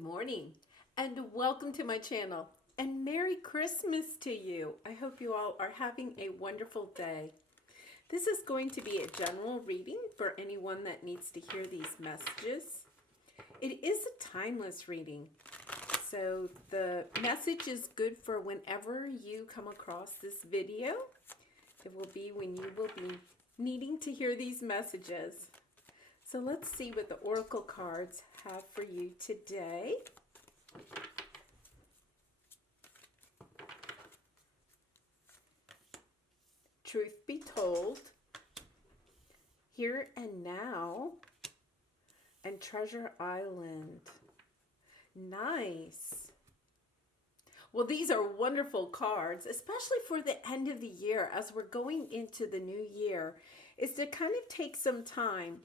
Good morning and welcome to my channel and Merry Christmas to you. I hope you all are having a wonderful day. This is going to be a general reading for anyone that needs to hear these messages. It is a timeless reading, so the message is good for whenever you come across this video. It will be when you will be needing to hear these messages. So let's see what the Oracle cards have for you today. Truth be told, Here and Now, and Treasure Island. Nice. Well, these are wonderful cards, especially for the end of the year as we're going into the new year, is to kind of take some time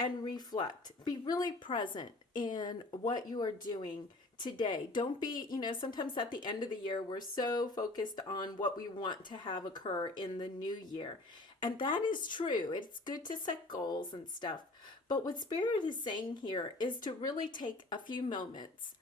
and reflect. Be really present in what you are doing today. Don't be, sometimes at the end of the year, we're so focused on what we want to have occur in the new year. And that is true. It's good to set goals and stuff. But what Spirit is saying here is to really take a few moments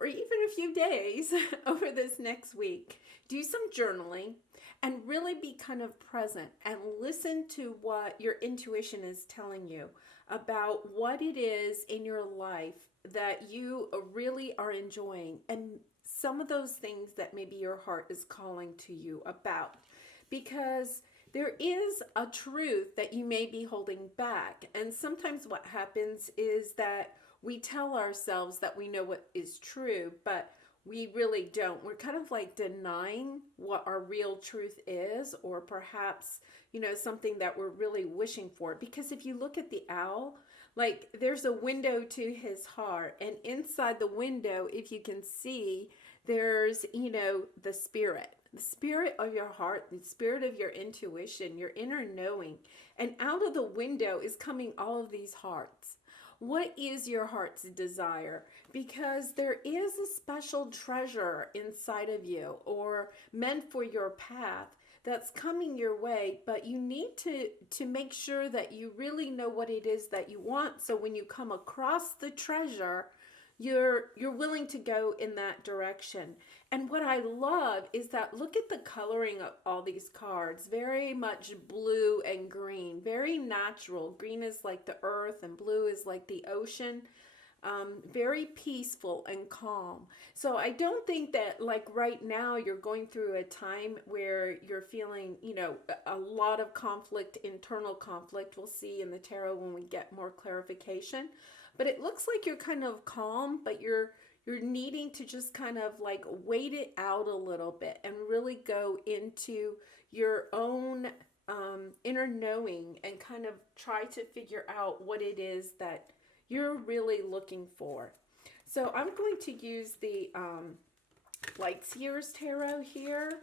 or even a few days over this next week, do some journaling and really be kind of present and listen to what your intuition is telling you about what it is in your life that you really are enjoying and some of those things that maybe your heart is calling to you about. Because there is a truth that you may be holding back. And sometimes what happens is that we tell ourselves that we know what is true, but we really don't. We're kind of like denying what our real truth is, or perhaps, something that we're really wishing for. Because if you look at the owl, like there's a window to his heart, and inside the window, if you can see, there's, the spirit of your heart, the spirit of your intuition, your inner knowing. And out of the window is coming all of these hearts. What is your heart's desire? Because there is a special treasure inside of you or meant for your path that's coming your way, but you need to make sure that you really know what it is that you want. So when you come across the treasure, you're willing to go in that direction. And what I love is that look at the coloring of all these cards. Very much blue and green, very natural. Green is like the earth and blue is like the ocean. Very peaceful and calm. So I don't think that like right now you're going through a time where you're feeling, a lot of conflict, internal conflict. We'll see in the tarot when we get more clarification. But it looks like you're kind of calm, but you're needing to just kind of like wait it out a little bit and really go into your own inner knowing and kind of try to figure out what it is that you're really looking for. So I'm going to use the Light Seers Tarot here,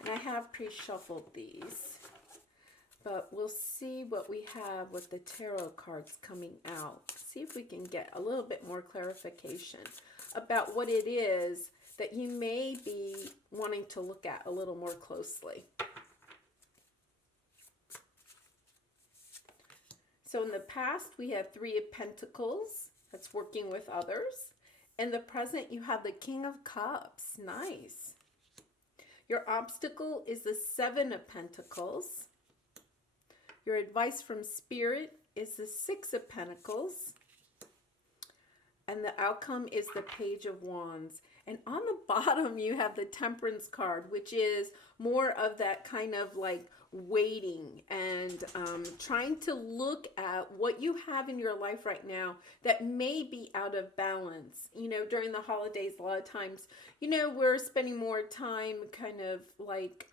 and I have pre-shuffled these. But we'll see what we have with the tarot cards coming out. See if we can get a little bit more clarification about what it is that you may be wanting to look at a little more closely. So in the past, we have Three of Pentacles. That's working with others. In the present, you have the King of Cups. Nice. Your obstacle is the Seven of Pentacles. Your advice from Spirit is the Six of Pentacles. And the outcome is the Page of Wands. And on the bottom, you have the Temperance card, which is more of that kind of like waiting and trying to look at what you have in your life right now that may be out of balance. During the holidays, a lot of times, we're spending more time kind of like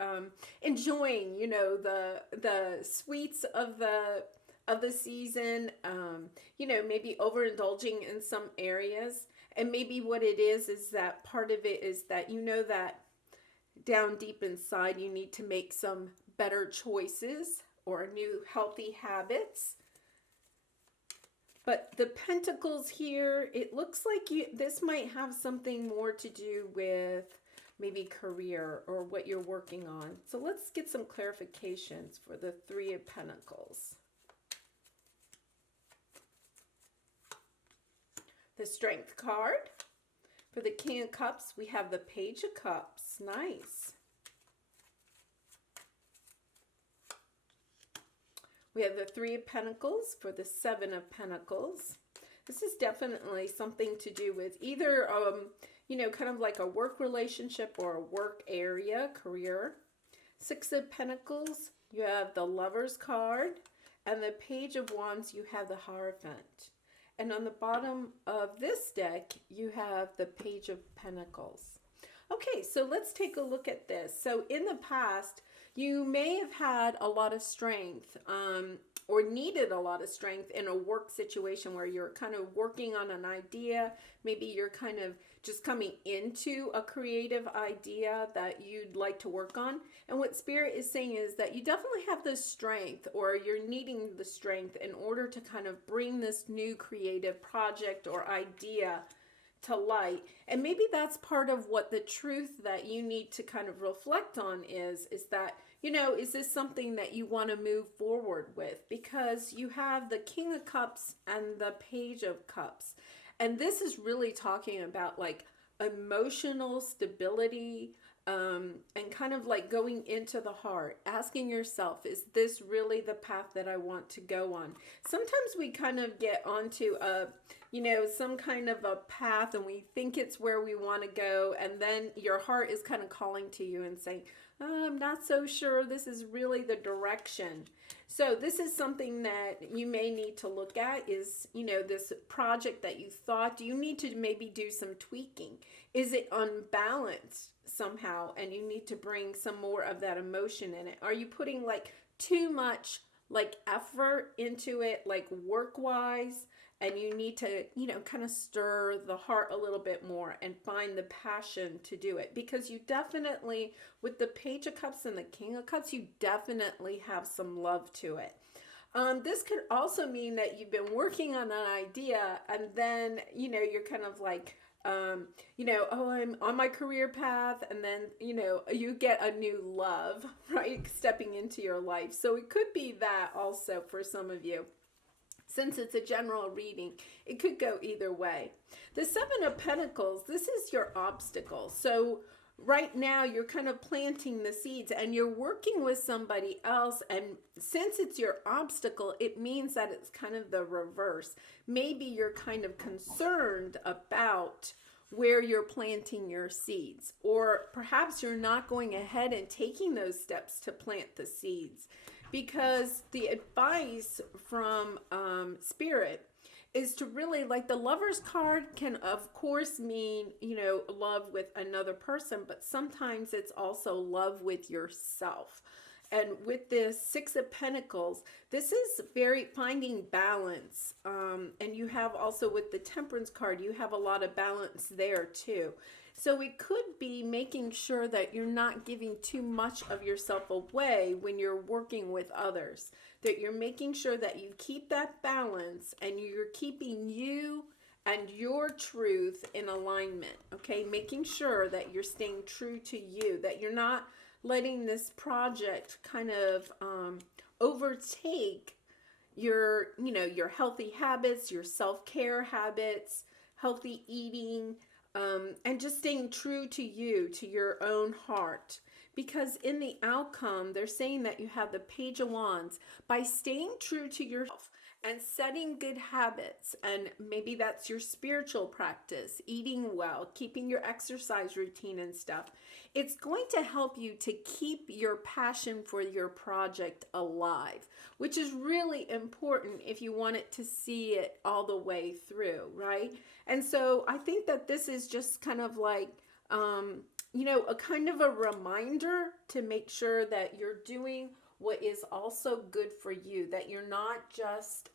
enjoying, the sweets of the season, maybe overindulging in some areas. And maybe what it is that part of it is that that down deep inside you need to make some better choices or new healthy habits. But the Pentacles here, it looks like this might have something more to do with maybe career or what you're working on. So let's get some clarifications for the Three of Pentacles. The Strength card. For the King of Cups, we have the Page of Cups. Nice. We have the Three of Pentacles for the Seven of Pentacles. This is definitely something to do with either, you know, kind of like a work relationship or a work area, career. Six of Pentacles, you have the Lover's card. And the Page of Wands, you have the Hierophant. And on the bottom of this deck, you have the Page of Pentacles. Okay, so let's take a look at this. So in the past, you may have had a lot of strength or needed a lot of strength in a work situation where you're kind of working on an idea. Maybe you're kind of just coming into a creative idea that you'd like to work on. And what Spirit is saying is that you definitely have the strength, or you're needing the strength in order to kind of bring this new creative project or idea to light. And maybe that's part of what the truth that you need to kind of reflect on is that, you know, is this something that you want to move forward with? Because you have the King of Cups and the Page of Cups. And this is really talking about like emotional stability, and kind of like going into the heart, asking yourself, is this really the path that I want to go on? Sometimes we kind of get onto a, you know, some kind of a path and we think it's where we want to go. And then your heart is kind of calling to you and saying, oh, I'm not so sure this is really the direction. So this is something that you may need to look at is, you know, this project that you thought, do you need to maybe do some tweaking? Is it unbalanced somehow and you need to bring some more of that emotion in it? Are you putting like too much like effort into it, like work wise, and you need to, you know, kind of stir the heart a little bit more and find the passion to do it? Because you definitely, with the Page of Cups and the King of Cups, you definitely have some love to it. This could also mean that you've been working on an idea and then, you know, you're kind of like, you know, oh, I'm on my career path, and then, you know, you get a new love, right, stepping into your life. So it could be that also for some of you. Since it's a general reading, it could go either way. The Seven of Pentacles, this is your obstacle. So right now you're kind of planting the seeds and you're working with somebody else. And since it's your obstacle, it means that it's kind of the reverse. Maybe you're kind of concerned about where you're planting your seeds, or perhaps you're not going ahead and taking those steps to plant the seeds. Because the advice from Spirit is to really, like, the Lover's card can of course mean, you know, love with another person, but sometimes it's also love with yourself. And with the Six of Pentacles, this is very finding balance. And you have also with the Temperance card, you have a lot of balance there too. So it could be making sure that you're not giving too much of yourself away when you're working with others. That you're making sure that you keep that balance and you're keeping you and your truth in alignment. Okay, making sure that you're staying true to you, that you're not letting this project kind of overtake your, you know, your healthy habits, your self-care habits, healthy eating, and just staying true to you, to your own heart. Because in the outcome, they're saying that you have the Page of Wands. By staying true to yourself and setting good habits, and maybe that's your spiritual practice, eating well, keeping your exercise routine and stuff, it's going to help you to keep your passion for your project alive, which is really important if you want it to see it all the way through, right? And so I think that this is just kind of like, you know, a kind of a reminder to make sure that you're doing what is also good for you, that you're not just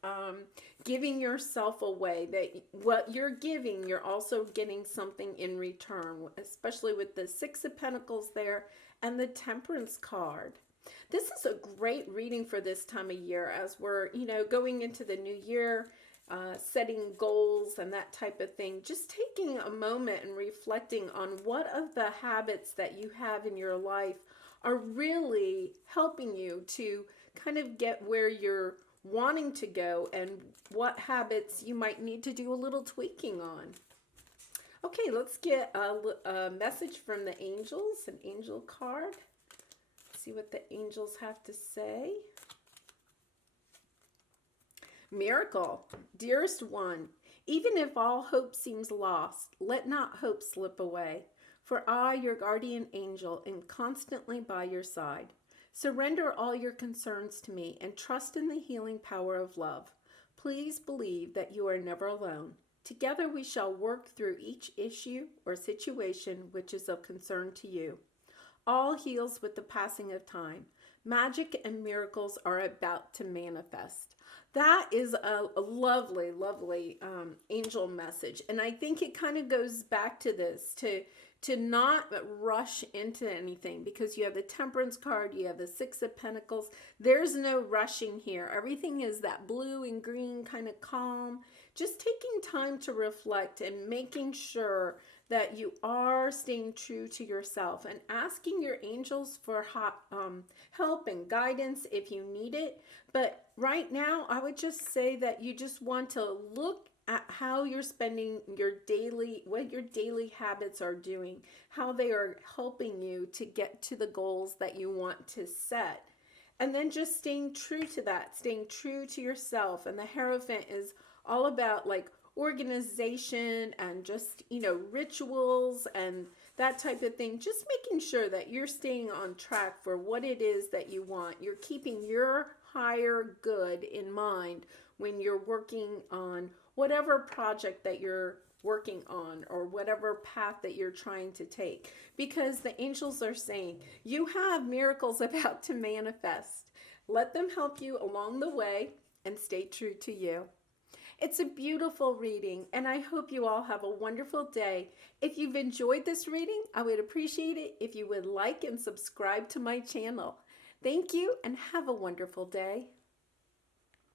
giving yourself away, that what you're giving, you're also getting something in return, especially with the Six of Pentacles there and the Temperance card. This is a great reading for this time of year as we're, you know, going into the new year, setting goals and that type of thing. Just taking a moment and reflecting on what of the habits that you have in your life are really helping you to kind of get where you're wanting to go, and what habits you might need to do a little tweaking on. Okay, let's get a message from the angels, an angel card. See what the angels have to say. Miracle, dearest one, even if all hope seems lost, let not hope slip away. For I, your guardian angel, am constantly by your side. Surrender all your concerns to me and trust in the healing power of love. Please believe that you are never alone. Together we shall work through each issue or situation which is of concern to you. All heals with the passing of time. Magic and miracles are about to manifest. That is a lovely, lovely angel message. And I think it kind of goes back to this, to not rush into anything, because you have the Temperance card, you have the Six of Pentacles. There's no rushing here. Everything is that blue and green kind of calm. Just taking time to reflect and making sure that you are staying true to yourself and asking your angels for help and guidance if you need it. But right now, I would just say that you just want to look at how you're spending your daily, what your daily habits are doing, how they are helping you to get to the goals that you want to set. And then just staying true to that, staying true to yourself. And the Hierophant is all about like organization and just, rituals and that type of thing. Just making sure that you're staying on track for what it is that you want. You're keeping your higher good in mind when you're working on whatever project that you're working on or whatever path that you're trying to take, because the angels are saying you have miracles about to manifest. Let them help you along the way and stay true to you. It's a beautiful reading, and I hope you all have a wonderful day. If you've enjoyed this reading, I would appreciate it if you would like and subscribe to my channel. Thank you, and have a wonderful day.